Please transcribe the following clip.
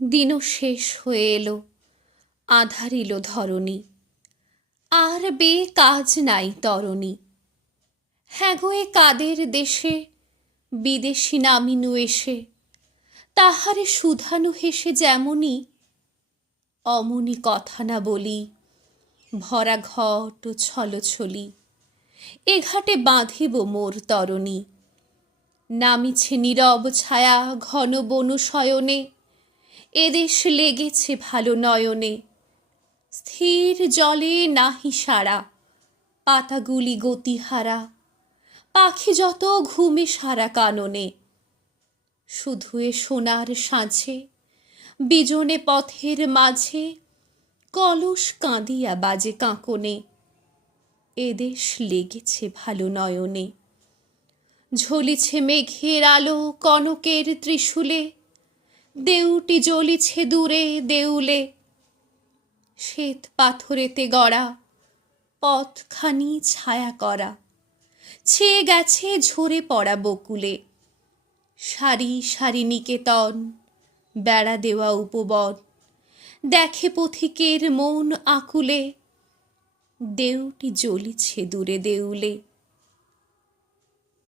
দিনও শেষ হয়ে এলো, আঁধারিল ধরণী, আর বে কাজ নাই তরণী। হ্যাঁ গো, এ কাদের দেশে বিদেশি নামিনু এসে, তাহারে শুধানু হেসে যেমনি, অমনি কথা না বলি, ভরা ঘট ছলছলি, এ ঘাটে বাঁধিব মোর তরণী। নামিছে নীরব ছায়া ঘন বনু শয়নে, এদেশ লেগেছে ভালো নয়নে। স্থির জলে নাহি সারা, পাতাগুলি গতিহারা, পাখি যত ঘুমে সারা কাননে। শুধু এ সোনার সাঁঝে বিজনে পথের মাঝে, কলস কাঁদিয়া বাজে কাঁকনে। এদেশ লেগেছে ভালো নয়নে। ঝলিছে মেঘের আলো কনকের ত্রিশূলে, দেউটি জ্বলিছে দূরে দেউলে। শ্বেত পাথরেতে গড়া পথখানি ছায়া করা, ছেয়ে গেছে ঝরে পড়া বকুলে। সারি সারি নিকেতন, বেড়া দেওয়া উপবন, দেখে পথিকের মন আকুলে। দেউটি জ্বলিছে দূরে দেউলে।